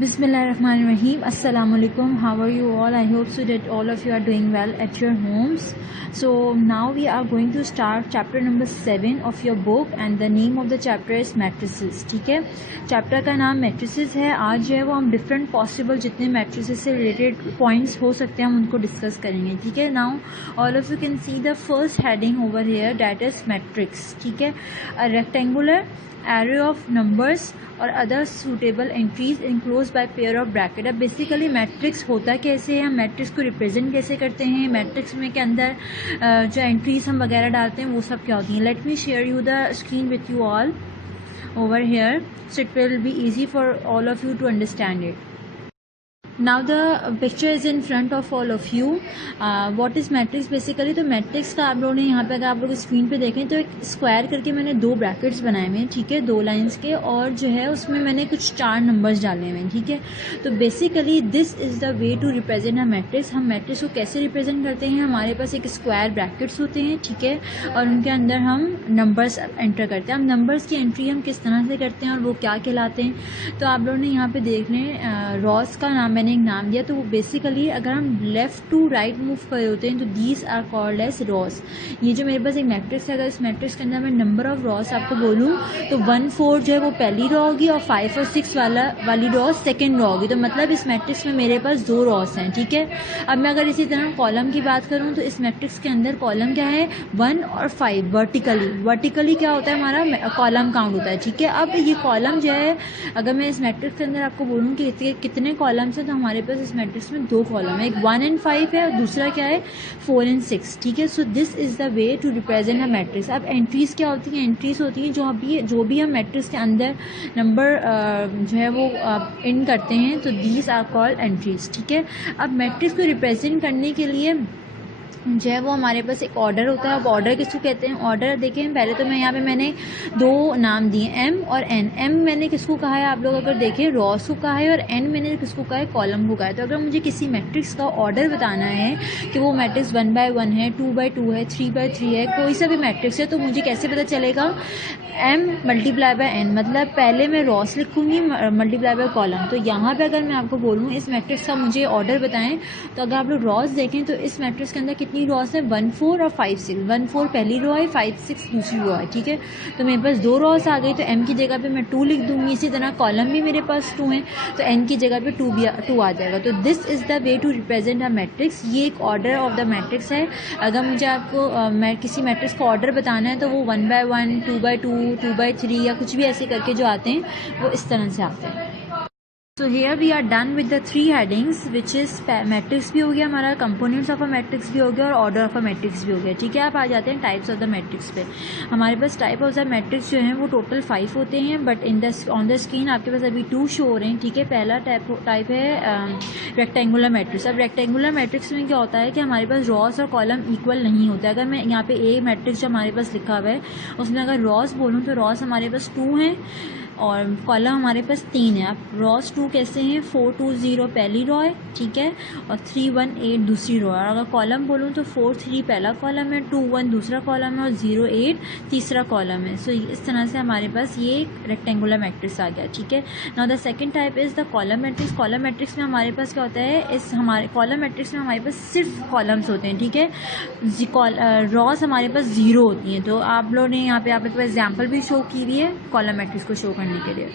Bismillahirrahmanirrahim. Assalamu alaikum. How are you all? I hope so that all of you are doing well at your homes. So now we are going to start chapter number 7 of your book and the name of the chapter is matrices. ठीक है, chapter का नाम matrices है. आज जो है वो हम different possible जितने matrices से related points हो सकते हैं हम उनको discuss करेंगे. ठीक है, now all of you can see the first heading over here, that is matrix. ठीक है, a rectangular array of numbers और other suitable entries enclose by pair of bracket. अब बेसिकली मैट्रिक्स होता कैसे है, हम मैट्रिक्स को रिप्रेजेंट कैसे करते हैं, मैट्रिक्स में के अंदर जो एंट्रीज हम वगैरह डालते हैं वो सब क्या होती हैं. Let me share you the screen with you all over here so it will be easy for all of you to understand it. Now the picture is in front of all of you. What is matrix basically? तो matrix का आप लोगों ने यहाँ पे अगर आप लोग स्क्रीन पे देखें तो एक स्क्वायर करके मैंने दो ब्रैकेट्स बनाए हुए हैं. ठीक है, दो लाइंस के, और जो है उसमें मैंने कुछ 4 नंबर्स डाले हुए हैं. ठीक है, तो basically this is the way to represent a matrix. हम मैट्रिक्स को कैसे रिप्रेजेंट करते हैं, हमारे पास एक स्क्वायर ब्रैकेट्स होते हैं. ठीक है, और उनके अंदर हम नंबर्स एंटर करते हैं. हम नंबर्स की एंट्री हम किस तरह से करते हैं और वो क्या कहलाते हैं, तो आप लोगों ने यहाँ पे देख लें रॉस का नाम मैंने एक नाम दिया. तो वो बेसिकली अगर हम लेफ्ट टू राइट मूव कर रहे होते हैं तो these are called as rows. ये जो मेरे पास एक मैट्रिक्स है, अगर इस मैट्रिक्स के अंदर मैं नंबर ऑफ रॉस आपको बोलूँ तो 1 4 जो है वो पहली रॉ होगी और 5 और 6 वाली रॉ सेकेंड रॉ होगी. तो मतलब इस मैट्रिक्स में मेरे पास 2 रॉस हैं. ठीक है, अब मैं अगर इसी तरह कॉलम की बात करूँ तो इस मैट्रिक्स के अंदर कॉलम क्या है, 1 और 5 वर्टिकली क्या होता है, हमारा कॉलम काउंट होता है. ठीक है, अब ये कॉलम जो है अगर मैं इस मैट्रिक्स के अंदर आपको बोलूँ कि कितने कॉलम्स हैं, तो हमारे पास इस मैट्रिक्स में 2 कॉलम है, एक 1 and 5 है और दूसरा क्या है 4 and 6. ठीक है, so this is the way to represent a matrix. अब एंट्रीज क्या होती हैं, एंट्रीज होती हैं जो भी हम मैट्रिक्स के अंदर नंबर जो है वो इन करते हैं, तो दीज आर कॉल्ड एंट्रीज. ठीक है, अब मैट्रिक्स को रिप्रेजेंट करने के लिए जो है वो हमारे पास एक ऑर्डर होता है. अब ऑर्डर किसको कहते हैं, ऑर्डर देखें पहले तो मैं यहाँ पे मैंने 2 नाम दिए, एम और एन. एम मैंने किसको कहा है, आप लोग अगर देखें रॉस को कहा है, और एन मैंने किसको कहा है, कॉलम को कहा है. तो अगर मुझे किसी मैट्रिक्स का ऑर्डर बताना है कि वो मैट्रिक्स 1 by 1 है, 2 by 2 है, 3 by 3 है, कोई सा भी मैट्रिक्स है, तो मुझे कैसे पता चलेगा, एम मल्टीप्लाई बाय एन. मतलब पहले मैं रॉस लिखूंगी मल्टीप्लाई बाय कॉलम. तो यहाँ पे अगर मैं आपको बोलूँ इस मैट्रिक्स का मुझे ऑर्डर बताएं, तो अगर आप लोग रॉस देखें तो इस मैट्रिक्स के अंदर कितनी रॉस है, 1 4 और 5 6. 1 4 पहली रो है, 5 6 दूसरी रो है. ठीक है, तो मेरे पास 2 रॉस आ गई, तो एम की जगह पे मैं 2 लिख दूंगी. इसी तरह कॉलम भी मेरे पास 2 है, तो एन की जगह पे 2 आ जाएगा. तो this is the way to represent a matrix. ये एक ऑर्डर ऑफ द मैट्रिक्स है. अगर मुझे आपको किसी मैट्रिक्स का ऑर्डर बताना है तो वो 1 by 1, 2 by 2, 2 by 3 या कुछ भी ऐसे करके जो आते हैं वो इस तरह से आते हैं. So here we are done with the 3 headings which is matrix भी हो गया हमारा, कंपोनेंट्स ऑफ अ मैट्रिक्स भी हो गया और ऑर्डर ऑफ अ मैट्रिक्स भी हो गया. ठीक है, आप आ जाते हैं टाइप्स ऑफ द मैट्रिक्स पे. हमारे पास टाइप ऑफ द मैट्रिक्स जो हैं वो टोटल 5 होते हैं, बट ऑन द स्क्रीन आपके पास अभी 2 शो हो रहे हैं. ठीक है, पहला टाइप है रेक्टेंगुलर मैट्रिक्स. अब रेक्टेंगुलर मैट्रिक्स में क्या होता है कि हमारे पास रॉस और कॉलम इक्वल नहीं होता है. अगर मैं यहाँ पे ए मैट्रिक्स जो हमारे पास लिखा हुआ है उसमें अगर रॉस बोलूँ तो रॉस हमारे पास 2 हैं और कॉलम हमारे पास 3 है. आप रॉस 2 कैसे हैं, 4 2 0 पहली रो है. ठीक है, और 3 1 8 दूसरी रो है. और अगर कॉलम बोलूँ तो 4 3 पहला कॉलम है, 2 1 दूसरा कॉलम है और 0 8 तीसरा कॉलम है. सो इस तरह से हमारे पास ये एक रेक्टेंगुलर मैट्रिक्स आ गया. ठीक है, now the second type is the column matrix. Column matrix में हमारे पास क्या होता है, इस हमारे कॉलम मैट्रिक्स में हमारे पास सिर्फ कॉलम्स होते हैं. ठीक है, रॉस हमारे पास 0 होती हैं. तो आप लोगों ने यहाँ पे आपके पास एग्जाम्पल भी शो की हुई है कॉलम मैट्रिक्स को शो करने के लिए.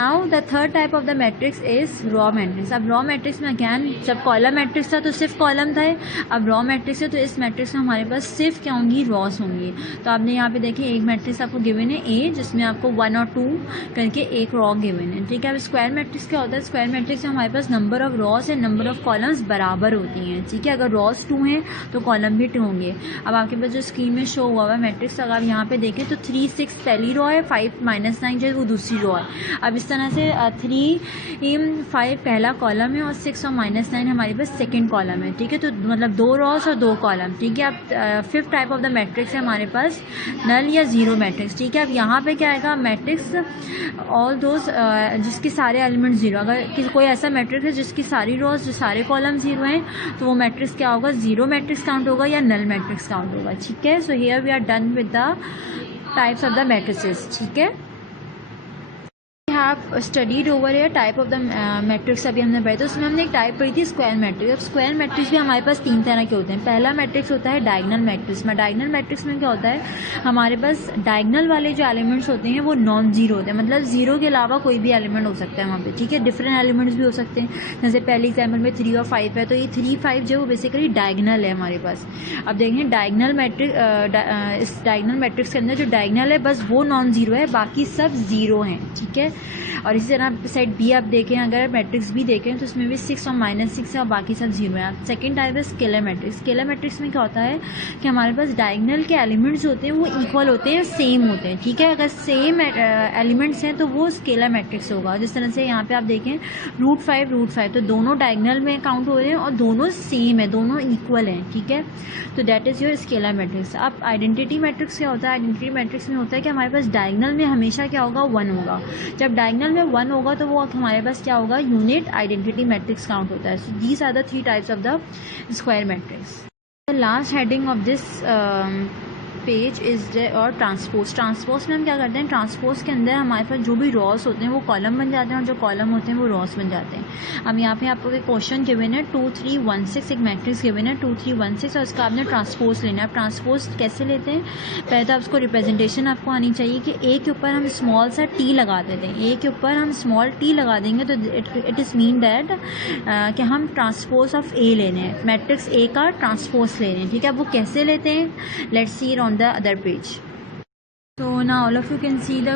Now the third type of the matrix is raw matrix. अब रॉ मैट्रिक्स में अगैन जब कॉलम मैट्रिक्स था तो सिर्फ कॉलम था, अब रॉ मैट्रिक्स है तो इस मैट्रिक्स में हमारे पास सिर्फ क्या होंगी, रॉस होंगी. तो आपने यहाँ पे देखिए एक मैट्रिक्स आपको गिवन है ए, जिसमें आपको 1 और 2 करके एक रॉ गिवन है. ठीक है, अब स्क्वायर मैट्रिक्स क्या होता है, स्क्वायर मैट्रिक्स में हमारे पास number of rows and number of columns बराबर होती हैं. ठीक है, अगर रॉस 2 हैं तो कॉलम भी 2 होंगे. अब आपके पास जो स्क्रीन में शो हुआ है मैट्रिक्स, अगर आप यहाँ पे देखें तो 3 6 पहली रॉ है, 5 -9 जो है वो दूसरी रॉ है. अब इस तरह से 3 5 पहला कॉलम है और 6 और -9 हमारे पास सेकंड कॉलम है. ठीक है, तो मतलब 2 रॉस और 2 कॉलम. ठीक है, अब fifth type of the matrix है हमारे पास नल या जीरो मैट्रिक्स. ठीक है, अब यहाँ पे क्या आएगा, मैट्रिक्स ऑल दोज जिसके सारे एलिमेंट 0. अगर कोई ऐसा मैट्रिक्स है जिसकी सारी रॉस जो सारे कॉलम 0 हैं तो वो मैट्रिक्स क्या होगा, जीरो मैट्रिक्स काउंट होगा या नल मैट्रिक्स काउंट होगा. ठीक है, so here we are done with the types of the matrices. ठीक है, have studied over air type of the matrix, अभी हमने पढ़ा तो उसमें हमने एक टाइप पढ़ी थी स्क्वायर मैट्रिक्स। अब स्क्वायर मैट्रिक्स भी हमारे पास 3 तरह के होते हैं। पहला मैट्रिक्स होता है डायगोनल मैट्रिक्स में। डायगोनल मैट्रिक्स में क्या होता है, हमारे पास डायगोनल वाले जो एलिमेंट्स होते हैं वो नॉन जीरो होते हैं, मतलब जीरो के अलावा कोई भी एलिमेंट हो सकता है वहाँ पे, ठीक है। डिफरेंट एलिमेंट्स भी हो सकते हैं, जैसे पहले एग्जाम्पल में 3 और 5 है, तो ये 3, 5 जो है वो बेसिकली डायगोनल है हमारे पास। अब देखें डायगोनल मैट्रिक्स, इस डायगोनल मैट्रिक्स के अंदर जो डायगोनल है बस वो नॉन जीरो है, बाकी सब जीरो हैं, ठीक है। और इसी तरह साइड बी आप देखें, अगर मैट्रिक्स भी देखें तो उसमें भी 6 और -6 है और बाकी सब जीरो है। सेकंड टाइप है स्केलर मैट्रिक्स। स्केलर मैट्रिक्स में क्या होता है कि हमारे पास डायगोनल के एलिमेंट्स होते हैं वो इक्वल होते हैं, सेम होते हैं, ठीक है। अगर सेम एलिमेंट्स हैं तो वो स्केलर मैट्रिक्स होगा। जिस तरह से यहाँ पे आप देखें √5 तो दोनों डायगोनल में काउंट हो रहे हैं और दोनों सेम है, दोनों इक्वल हैं, ठीक है। तो that is your scalar matrix. अब आइडेंटिटी मैट्रिक्स क्या होता है, आइडेंटिटी मैट्रिक्स में होता है कि हमारे पास डायगोनल में हमेशा क्या होगा, 1 होगा। जब डायगोनल में 1 होगा तो वो हमारे पास क्या होगा, यूनिट आइडेंटिटी मैट्रिक्स काउंट होता है। So these are the 3 types of the square matrix. The last heading of this page is our transpose. Transpose में हम क्या करते हैं, ट्रांसपोज के अंदर हमारे पास जो भी रॉस होते हैं वो कॉलम बन जाते हैं और जो कॉलम होते हैं वो रॉस बन जाते हैं। अब यहाँ पे आपको एक क्वेश्चन गिवन है 2 3 1 6, एक मैट्रिक्स गिवन है 2 3 1 6 और उसका आपने ट्रांसपोज लेना है। आप ट्रांसपोज कैसे लेते हैं, पहले तो आपको रिप्रेजेंटेशन आपको आनी चाहिए कि ए के ऊपर हम स्मॉल सा टी लगा देते हैं। ए के ऊपर हम स्मॉल टी लगा देंगे तो इट इज़ मीन दैट कि हम ट्रांसपोज ऑफ ए ले रहे हैं, मैट्रिक्स ए का ट्रांसपोज ले रहे हैं, ठीक है। अब वो कैसे लेते हैं, let's see on the other page. So now all of you can see the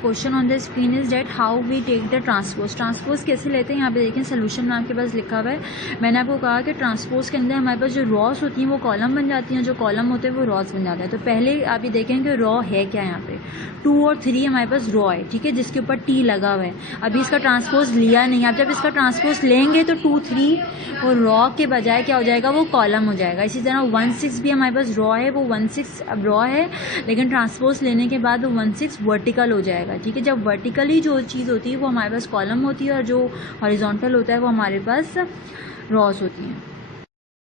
question on the screen is that how we take the transpose. Transpose कैसे लेते हैं, यहाँ पे देखें सोल्यूशन में आपके पास लिखा हुआ है। मैंने आपको कहा कि ट्रांसपोज के अंदर हमारे पास जो रॉस होती हैं वो कॉलम बन जाती हैं, जो कॉलम होते हैं वो रॉस बन जाते हैं। तो पहले आप ये देखें कि रॉ है क्या, यहाँ पे 2 और 3 हमारे पास रॉ है, ठीक है, जिसके ऊपर टी लगा हुआ है। अभी इसका ट्रांसपोज लिया नहीं, आप जब इसका ट्रांसपोज लेंगे तो 2 3 और रॉ के बजाय क्या हो जाएगा, वो कॉलम हो जाएगा। इसी तरह 1 6 भी हमारे पास रॉ है, वो 1 6 अब रॉ है लेकिन ट्रांसपोज लेने के बाद वो 1 6 वर्टिकल हो जाएगा, ठीक है। जब वर्टिकली जो चीज़ होती है वो हमारे पास कॉलम होती है और जो हॉरिजॉन्टल होता है वो हमारे पास रॉस होती हैं।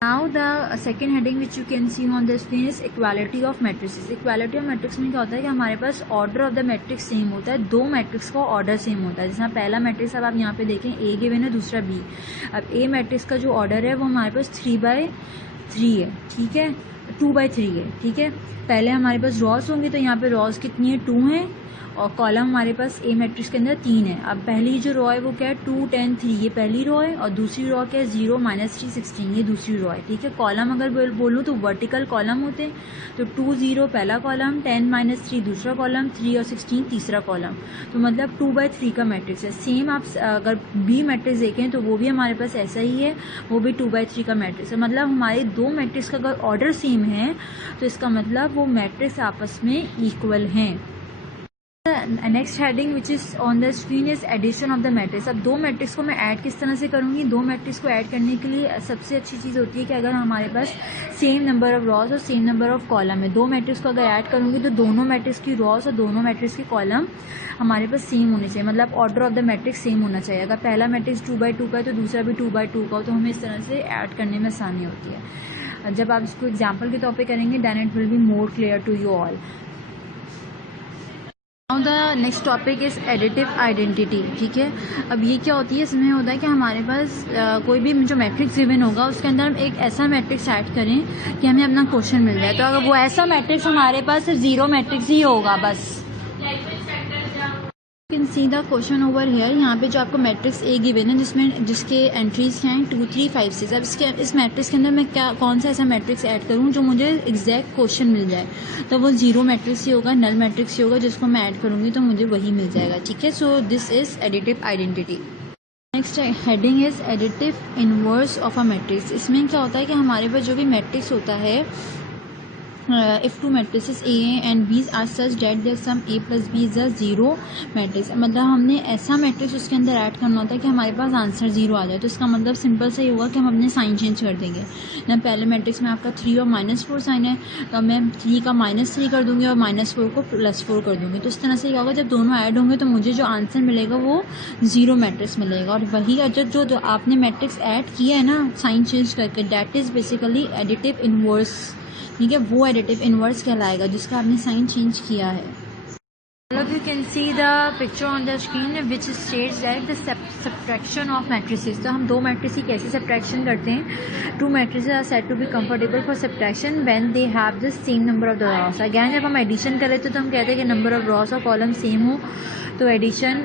Now the second heading which you can see on the screen is equality of matrix. Equality of matrix में क्या होता है कि हमारे पास order of the matrix same होता है, 2 मैट्रिक्स का ऑर्डर सेम होता है। जैसे पहला मैट्रिक्स अब आप यहाँ पे देखें ए गिवन है, दूसरा बी। अब ए मैट्रिक्स का जो ऑर्डर है वो हमारे पास 3/3 है, ठीक है, 2/3 है, ठीक है। पहले हमारे पास रॉस होंगे तो यहाँ पे रॉस कितनी है, 2 हैं और कॉलम हमारे पास ए मैट्रिक्स के अंदर 3 है। अब पहली जो रॉ है वो क्या है, 2 10 3, ये पहली रॉ है और दूसरी रॉ क्या है 0 -3 16, ये दूसरी रॉ है, ठीक है। कॉलम अगर बोलूँ तो वर्टिकल कॉलम होते हैं, तो 2 0 पहला कॉलम, 10 -3 दूसरा कॉलम, 3 और 16 तीसरा कॉलम, तो मतलब 2/3 का मैट्रिक्स है। सेम आप अगर बी मैट्रिक्स देखें तो वो भी हमारे पास ऐसा ही है, वो भी 2/3 का मैट्रिक्स है। मतलब हमारे 2 मैट्रिक्स का अगर ऑर्डर सेम है तो इसका मतलब वो मैट्रिक्स आपस में इक्वल हैं। Next heading which is on the screen is addition of the matrix. अब 2 मैट्रिक्स को मैं ऐड किस तरह से करूँगी, 2 मैट्रिक्स को ऐड करने के लिए सबसे अच्छी चीज़ होती है कि अगर हमारे पास सेम नंबर ऑफ रॉस और सेम नंबर ऑफ कॉलम है, 2 मैट्रिक्स को अगर ऐड करूँगी तो दोनों मैट्रिक्स की रॉस और दोनों मैट्रिक्स के कॉलम हमारे पास सेम होने चाहिए, मतलब order of the matrix same होना चाहिए। अगर पहला मैट्रिक्स 2/2 का है तो दूसरा भी 2/2 का हो, तो हमें इस तरह से ऐड करने में आसानी होती है। जब आप इसको एग्जाम्पल के तौर पर करेंगे then it will be more clear to you all. Now the next topic is additive identity, ठीक है। अब ये क्या होती है, इसमें होता है कि हमारे पास कोई भी जो मैट्रिक्स गिवन होगा उसके अंदर हम एक ऐसा मैट्रिक्स ऐड करें कि हमें अपना क्वेश्चन मिल जाए। तो अगर वो ऐसा मैट्रिक्स हमारे पास 0 मैट्रिक्स ही होगा बस। You can see the question over here, यहाँ पे जो आपको मैट्रिक्स ए गिवन है जिसके एंट्रीज क्या हैं 2 3 5 6। अब इस मैट्रिक्स के अंदर मैं कौन सा ऐसा मैट्रिक्स ऐड करूँ जो मुझे एग्जैक्ट क्वेश्चन मिल जाए, तो वो 0 मैट्रिक्स ही होगा, नल मैट्रिक्स ही होगा, जिसको मैं ऐड करूँगी तो मुझे वही मिल जाएगा, ठीक है। So this is additive identity. Next heading is additive inverse of a matrix. इसमें क्या होता है कि हमारे पास जो भी मैट्रिक्स होता है, if two matrices A and B are such that their sum A plus B is a 0 matrix, मतलब हमने ऐसा मैट्रिक्स उसके अंदर ऐड करना होता है कि हमारे पास आंसर 0 आ जाए। तो इसका मतलब सिंपल सा ही होगा कि हम अपने साइन चेंज कर देंगे ना। पहले मैट्रिक्स में आपका 3 और -4 साइन है, तो मैं 3 का -3 कर दूंगी और -4 को +4 कर दूंगी। तो इस तरह से क्या होगा, जब दोनों ऐड होंगे तो मुझे जो आंसर मिलेगा वो 0 मैट्रिक्स मिलेगा। और वही जो आपने मैट्रिक्स ऐड किया है ना साइन चेंज करके, that is basically additive inverse, ठीक है। वो एडिटिव इनवर्स कहलाएगा जिसका आपने साइन चेंज किया है। All of you can see the picture on the screen which states that the subtraction of matrices. तो हम दो मैट्रिक्स की कैसे सब्ट्रैक्शन करते हैं. Two matrices are said to be comfortable for subtraction when they have the same number of the rows. Again जब हम addition कर लेते हैं तो हम कहते हैं कि नंबर ऑफ रॉस और कॉलम सेम हो तो एडिशन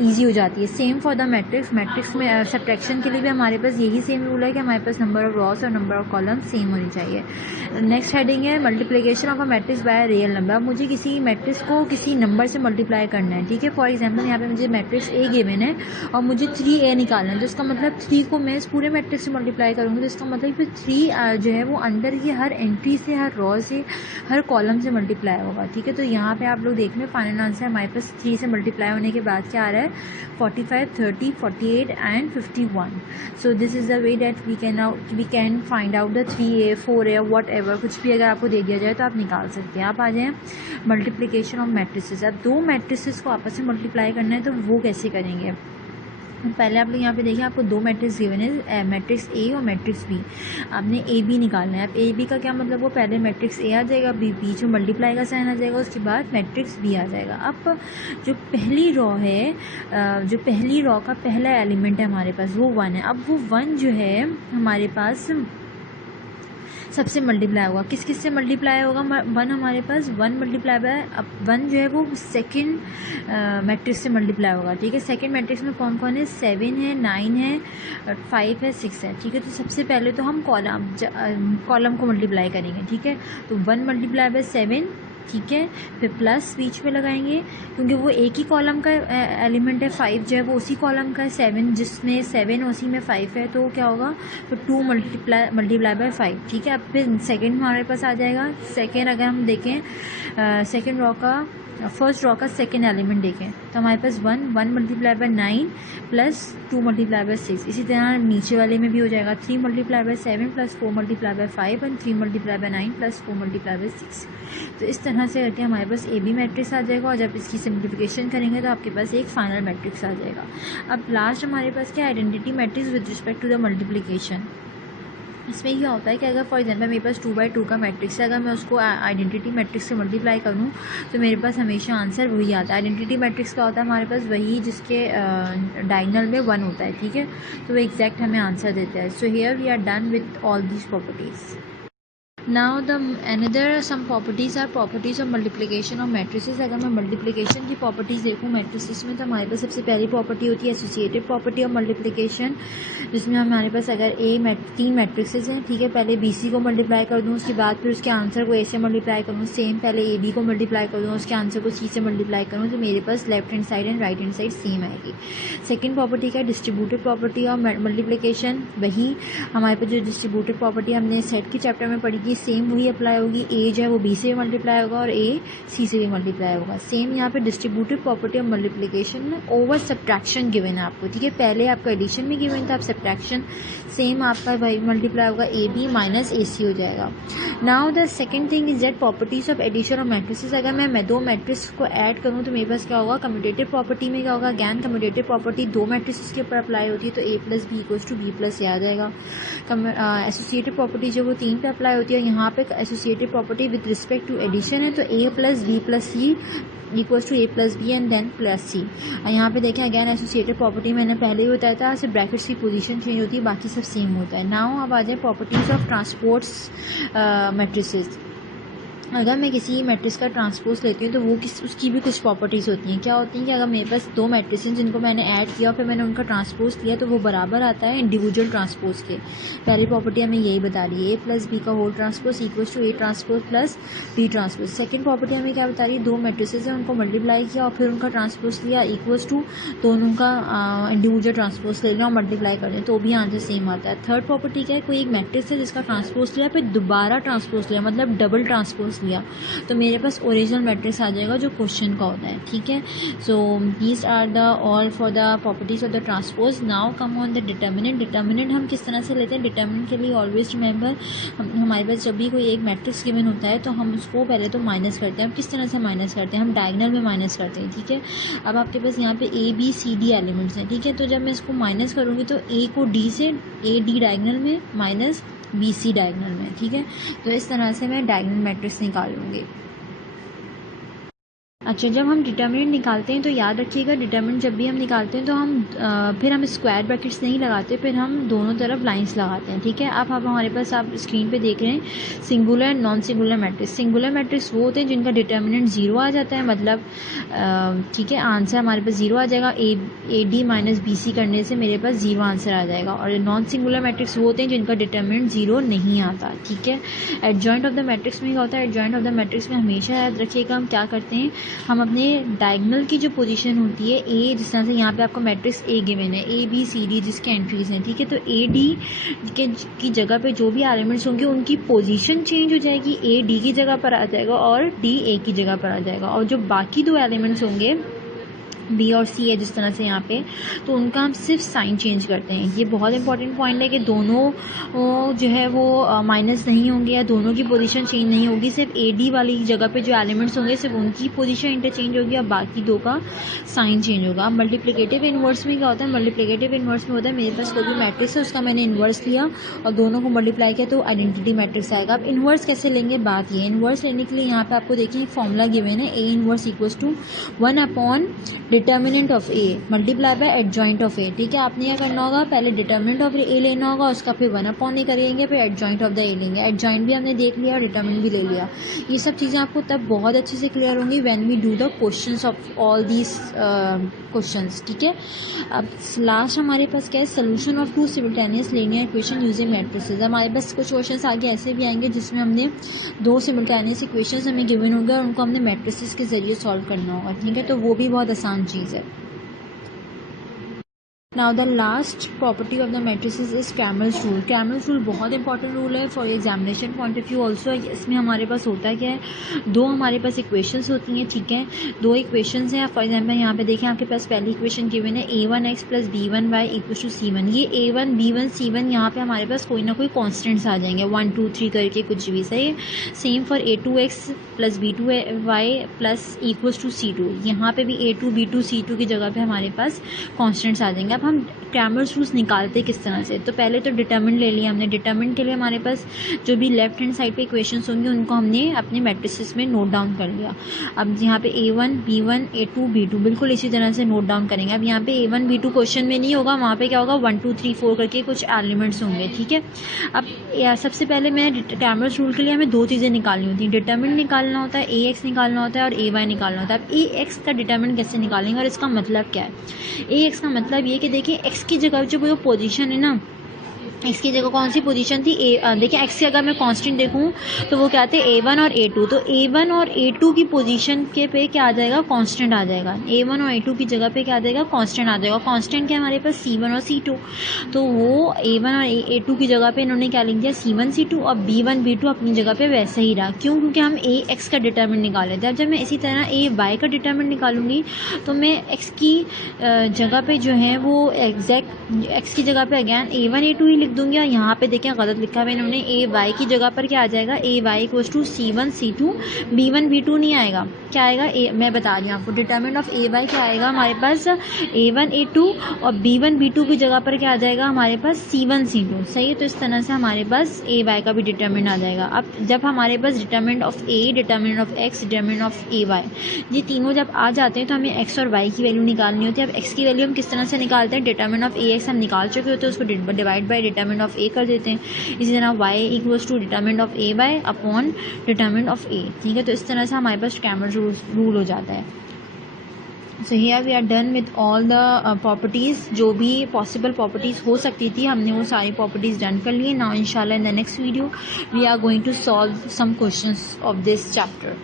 ईजी हो जाती है. Same for the matrix. Matrix में सब्ट्रैक्शन के लिए भी हमारे पास यही सेम रूल है कि हमारे पास नंबर ऑफ रॉस और नंबर ऑफ कॉलम सेम होनी चाहिए. नेक्स्ट हेडिंग है multiplication of a matrix by real number. अब मुझे किसी मैट्रिक्स को किसी नंबर से मल्टीप्लाई करना है. ठीक है, फॉर एग्जांपल यहाँ पे मुझे मैट्रिक्स ए गिवन है और मुझे 3a निकालना है. तो इसका मतलब 3 को मैं इस पूरे मैट्रिक्स से मल्टीप्लाई करूँगी तो इसका मतलब फिर 3 जो है वो अंदर की हर एंट्री से, हर रो से, हर कॉलम से मल्टीप्लाई होगा. ठीक है, तो यहाँ पे आप लोग देख लें फाइनल आंसर हमारे पास 3 से मल्टीप्लाई होने के बाद क्या आ रहा है 45, 30, 48 and 51. So this is the way that we can find out the 3a 4a whatever. कुछ भी अगर आपको दे दिया जाए तो आप निकाल सकते हैं. आप आ जाएँ मल्टीप्लिकेशन ऑफ मैट्रिसेस. अब दो मैट्रिसेस को आपस में मल्टीप्लाई करना है तो वो कैसे करेंगे. पहले आप लोग यहाँ पे देखिए आपको दो मैट्रिक्स गिवन है, मैट्रिक्स ए और मैट्रिक्स बी. आपने ए बी निकालना है. अब ए बी का क्या मतलब, वो पहले मैट्रिक्स ए आ जाएगा, बी बीच में मल्टीप्लाई का साइन आ जाएगा, उसके बाद मैट्रिक्स बी आ जाएगा. अब जो पहली रो है, जो पहली रो का पहला एलिमेंट है हमारे पास वो 1 है. अब वो 1 जो है हमारे पास सबसे मल्टीप्लाई होगा. किस किस से मल्टीप्लाई होगा 1 हमारे पास 1 मल्टीप्लाई बाय. अब 1 जो है वो सेकंड मैट्रिक्स से मल्टीप्लाई होगा. ठीक है, सेकंड मैट्रिक्स में कौन कौन है 7 है, 9 है, 5 है, 6 है. ठीक है, तो सबसे पहले तो हम कॉलम को मल्टीप्लाई करेंगे. ठीक है, तो 1 मल्टीप्लाई बाय 7. ठीक है, फिर प्लस बीच में लगाएंगे क्योंकि वो एक ही कॉलम का एलिमेंट है. 5 जो है वो उसी कॉलम का है. 7 जिसमें 7 उसी में 5 है तो क्या होगा तो 2 मल्टीप्लाई बाय 5. ठीक है, अब फिर सेकंड हमारे पास आ जाएगा. सेकंड अगर हम देखें सेकंड रॉ का फर्स्ट रॉ का सेकंड एलिमेंट देखें तो हमारे पास 1 multiply by 9 plus 2 multiply by 6. इसी तरह नीचे वाले में भी हो जाएगा 3 multiply by 7 plus 4 multiply by 5 and 3 multiply by 9 plus 4 multiply by 6. तो इस तरह से करके हमारे पास ए बी मैट्रिक्स आ जाएगा और जब इसकी सिम्प्लीफिकेशन करेंगे तो आपके पास एक फाइनल मैट्रिक्स आ जाएगा. अब लास्ट हमारे पास क्या identity matrix with respect to the multiplication. इसमें क्या होता है कि अगर फॉर एग्जांपल मेरे पास 2/2 का मैट्रिक्स है, अगर मैं उसको आइडेंटिटी मैट्रिक्स से मल्टीप्लाई करूं तो मेरे पास हमेशा आंसर वही आता है. आइडेंटिटी मैट्रिक्स का होता है हमारे पास वही जिसके डायगोनल में 1 होता है. ठीक है, तो वो एग्जैक्ट हमें आंसर देता है. So here we are done with all these properties. Now the another some properties are properties of multiplication of matrices. अगर मैं मल्टीप्लिकेशन की प्रॉपर्टीज़ देखूँ मैट्रिसेस में तो हमारे पास सबसे पहली प्रॉपर्टी होती है एसोसिएटिव प्रॉपर्टी ऑफ मल्टीप्लिकेशन, जिसमें हमारे पास अगर 3 मैट्रिसेस हैं. ठीक है, पहले बी सी को मल्टीप्लाई कर दूँ, उसके बाद फिर उसके आंसर को ए से मल्टीप्लाई करूँ. सेम पहले ए बी को मल्टीप्लाई कर दूँ, उसके आंसर को सी से मल्टीप्लाई करूँ तो मेरे पास left hand side and right hand side same आएगी. सेकेंड प्रॉपर्टी का डिस्ट्रीब्यूटिव प्रॉपर्टी ऑफ मल्टीप्लिकेशन. वही हमारे पास जो डिस्ट्रीब्यूटिव प्रॉपर्टी हमने सेट के चैप्टर में पढ़ी थी सेम वही अप्लाई होगी. ए जो है वो बी से भी मल्टीप्लाई होगा और ए सी से भी मल्टीप्लाई होगा. सेम यहाँ पे डिस्ट्रीब्यूटिव प्रॉपर्टी ऑफ मल्टीप्लिकेशन में ओवर सब्ट्रैक्शन गिवन है आपको. ठीक है, पहले आपका एडिशन में गिवन था, अब सब्ट्रैक्शन सेम आपका वही मल्टीप्लाई होगा, A B minus A C हो जाएगा. Now the second thing is that properties of addition of matrices. अगर मैं दो मैट्रिक्स को ऐड करूँ तो मेरे पास क्या होगा कम्यूटेटिव प्रॉपर्टी में क्या होगा. अगैन कम्यूटेटिव प्रॉपर्टी दो मैट्रिसेस के ऊपर अप्लाई होती है तो A plus B equals to B plus A आ जाएगा. एसोसिएटिव प्रॉपर्टी जो वो 3 पे अप्लाई होती है. यहाँ पे associative property with respect to addition है तो A plus B plus C equals to A plus B and then plus C. यहाँ पे देखें अगैन एसोसिएटिव प्रॉपर्टी मैंने पहले ही बताया था, सिर्फ ब्रैकेट्स की पोजीशन चेंज होती है, बाकी सब सेम होता है. नाउ अब आ जाए प्रॉपर्टीज ऑफ ट्रांसपोर्ट्स मैट्रिसेस. अगर मैं किसी मैट्रिक्स का ट्रांसपोज लेती हूँ तो वो उसकी भी कुछ प्रॉपर्टीज़ होती हैं. क्या होती हैं कि अगर मेरे पास दो मैट्रिक्स हैं जिनको मैंने ऐड किया और फिर मैंने उनका ट्रांसपोज लिया तो वो बराबर आता है इंडिविजुअल ट्रांसपोज के. पहली प्रॉपर्टी हमें यही बता रही है ए प्लस बी का whole transpose equals to A transpose plus B transpose. Second property हमें क्या बता रही है, दो मैट्रिसेस हैं उनको मल्टीप्लाई किया और फिर उनका ट्रांसपोज लिया इक्वल्स टू दोनों का इंडिविजुअल ट्रांसपोज ले लिया और मल्टीप्लाई कर दें तो भी आंसर सेम आता है. थर्ड प्रॉपर्टी क्या है, कोई एक मैट्रिक्स है जिसका ट्रांसपोज लिया फिर दोबारा ट्रांसपोज लिया मतलब डबल ट्रांसपोज लिया तो मेरे पास ओरिजिनल मैट्रिक्स आ जाएगा जो क्वेश्चन का होता है. ठीक है, so these are the all for the properties of the transpose. Now come on the determinant. Determinant हम किस तरह से लेते हैं, डिटर्मिनेंट के लिए ऑलवेज रिमेंबर हमारे पास जब भी कोई एक मैट्रिक्स गिवन होता है तो हम उसको पहले तो माइनस करते हैं. हम किस तरह से माइनस करते हैं, हम डायगोनल में माइनस करते हैं. ठीक है, अब आपके पास यहाँ पे A B C D elements हैं. ठीक है, तो जब मैं इसको माइनस करूँगी तो ए को डी से ए डी डायगोनल में माइनस बी सी डायगोनल में. ठीक है, तो इस तरह से मैं डायगोनल मैट्रिक्स निकाल लूँगी. अच्छा, जब हम डिटर्मिनेंट निकालते हैं तो याद रखिएगा, डिटर्मिनेंट जब भी हम निकालते हैं तो फिर हम स्क्वायर ब्रैकेट्स नहीं लगाते, फिर हम दोनों तरफ लाइंस लगाते हैं, ठीक है। अब हमारे पास आप स्क्रीन पे देख रहे हैं singular and non singular matrix. Singular matrix वो होते हैं जिनका डिटर्मिनेंट 0 आ जाता है, मतलब ठीक है, आंसर हमारे पास 0 आ जाएगा। A D minus B C करने से मेरे पास 0 आंसर आ जाएगा। और नॉन सिंगुलर मैट्रिक्स वो होते हैं जिनका डिटर्मिनेंट 0 नहीं आता, ठीक है। एडजॉइंट ऑफ द मैट्रिक्स में क्या होता है, एडजॉइंट ऑफ द मैट्रिक्स में हमेशा याद रखिएगा हम क्या करते हैं, हम अपने डायगोनल की जो पोजीशन होती है ए, जिस तरह से यहाँ पे आपको मैट्रिक्स ए गिवन है, ए बी सी डी जिसके एंट्रीज हैं, ठीक है, तो ए डी की जगह पे जो भी एलिमेंट्स होंगे उनकी पोजीशन चेंज हो जाएगी, ए डी की जगह पर आ जाएगा और डी ए की जगह पर आ जाएगा। और जो बाकी दो एलिमेंट्स होंगे बी और सी है जिस तरह से यहाँ पे, तो उनका हम सिर्फ साइन चेंज करते हैं। ये बहुत इंपॉर्टेंट पॉइंट है कि दोनों जो है वो माइनस नहीं होंगे या दोनों की पोजीशन चेंज नहीं होगी, सिर्फ ए डी वाली जगह पे जो एलिमेंट्स होंगे सिर्फ उनकी पोजीशन इंटरचेंज होगी और बाकी दो का साइन चेंज होगा। अब मल्टीप्लिकेटिव इन्वर्स में क्या होता है, मल्टीप्लिकेटिव इन्वर्स में होता है मेरे पास कोई भी मैट्रिक्स है उसका मैंने इन्वर्स लिया और दोनों को मल्टीप्लाई किया तो आइडेंटिटी मैट्रिक्स आएगा। अब इन्वर्स कैसे लेंगे, बात ये, इन्वर्स लेने के लिए यहाँ पे आपको देखिए फॉर्मूला गिवन है, A inverse equals to 1 upon determinant of A multiply by adjoint of A, ठीक है। आपने क्या करना होगा, पहले डिटर्मिनेंट ऑफ ए लेना होगा, उसका फिर 1 अपॉन ए करेंगे, फिर एडजॉइंट ऑफ द ए लेंगे। एडजॉइंट भी हमने देख लिया और डिटर्मिनेंट भी ले लिया। ये सब चीज़ें आपको तब बहुत अच्छे से क्लियर होंगी when we do the questions of all these questions, ठीक है। अब लास्ट हमारे पास क्या है, solution of two simultaneous linear equation using matrices. हमारे पास कुछ क्वेश्चंस आगे ऐसे भी आएंगे जिसमें हमने दो सिमिल्टेनियस इक्वेशंस हमें गिवन होंगे और उनको हमने मैट्रिसेस के जरिए सॉल्व करना होगा, ठीक है, तो वो भी बहुत आसान चीज़ है। Now the last property of the matrices is Cramer's rule. Cramer's rule बहुत इंपॉर्टेंट रूल है for examination point of view also. इसमें हमारे पास होता क्या है, दो हमारे पास इक्वेशंस होती हैं, ठीक है, दो इक्वेशंस हैं। फॉर एग्जाम्पल यहाँ पे देखें आपके पास पहली इक्वेशन गिवन है a1x plus b1y equal to c1। ये a1 b1 c1 यहाँ पे हमारे पास कोई ना कोई कॉन्स्टेंट्स आ जाएंगे 1 2 3 करके कुछ भी, सही है। Same for a2x plus b2y plus equals to c2, यहाँ पे भी a2 b2 c2 की जगह पे हमारे पास कॉन्स्टेंट्स आ जाएंगे। अब हम क्रैमर्स रूल्स निकालते किस तरह से, तो पहले तो डिटरमिनेंट ले लिया हमने। डिटरमिनेंट के लिए हमारे पास जो भी लेफ्ट हैंड साइड पे इक्वेशंस होंगे उनको हमने अपने मैट्रिसेस में नोट डाउन कर लिया। अब यहाँ पे a1 b1 a2 b2 बिल्कुल इसी तरह से नोट डाउन करेंगे। अब यहाँ पे a1 b2 क्वेश्चन में नहीं होगा, वहाँ पे क्या होगा 1 2 3 4 करके कुछ एलिमेंट्स होंगे, ठीक है। अब सबसे पहले मैं क्रैमर्स रूल के लिए हमें दो चीज़ें निकालनी होती हैं, डिटरमिनेंट निकालना होता है, ax निकालना होता है और ay निकालना होता है। अब ax का डिटरमिनेंट कैसे निकालेंगे और इसका मतलब क्या है, ax का मतलब ये कि देखिए x की जगह जो वो पोजीशन है ना, एक्स की जगह कौन सी पोजीशन थी, देखिए एक्स की अगर मैं कांस्टेंट देखूं तो वो क्या थे a1 और a2, तो a1 और a2 की पोजीशन के पे क्या आ जाएगा, कांस्टेंट आ जाएगा। a1 और a2 की जगह पे क्या आ जाएगा, कांस्टेंट आ जाएगा। कांस्टेंट क्या हमारे पास c1 और c2, तो वो a1 और a2 की जगह पे इन्होंने क्या लिख दिया c1 c2 और b1 b2 अपनी जगह पे वैसे ही रहा। क्यों, क्योंकि हम ax का डिटरमिनेंट निकाले थे। अब जब मैं इसी तरह ay का डिटरमिनेंट निकालूंगी तो मैं x की जगह पे जो है वो एग्जैक्ट x की जगह पे अगैन a1 a2 ही दूंगी। और यहाँ पे देखें गलत लिखा है इन्होंने, ए वाई की जगह पर क्या आ जाएगा, ए Y equals to c1 c2 b1 b2 नहीं आएगा, क्या आएगा, मैं बता रही हूँ आपको, डिटरमिनेंट ऑफ ए वाई क्या आएगा हमारे पास a1 a2 और b1 b2 की जगह पर क्या आ जाएगा हमारे पास c1 c2, सही है। तो इस तरह से हमारे पास ए वाई का भी डिटरमिनेंट आ जाएगा। अब जब हमारे पास determinant of A, determinant of X, determinant of A Y, ये तीनों जब आ जाते हैं तो हमें एक्स और वाई की वैल्यू निकालनी होती है। अब एक्स की वैल्यू हम किस तरह से निकालते हैं, डिटरमिनेंट ऑफ ए एक्स हम निकाल चुके होते हैं, उसको divide by determinant of A कर देते हैं। इसी तरह Y equals to determinant of A Y upon determinant of A, ठीक है। तो इस तरह से हमारे पास क्रैमर्स रूल हो जाता है। So here we are done with all the properties, जो भी पॉसिबल प्रॉपर्टीज़ हो सकती थी हमने वो सारी प्रॉपर्टीज़ डन कर लिए। नाउ इंशाल्लाह in the next video we are going to solve some questions of this chapter.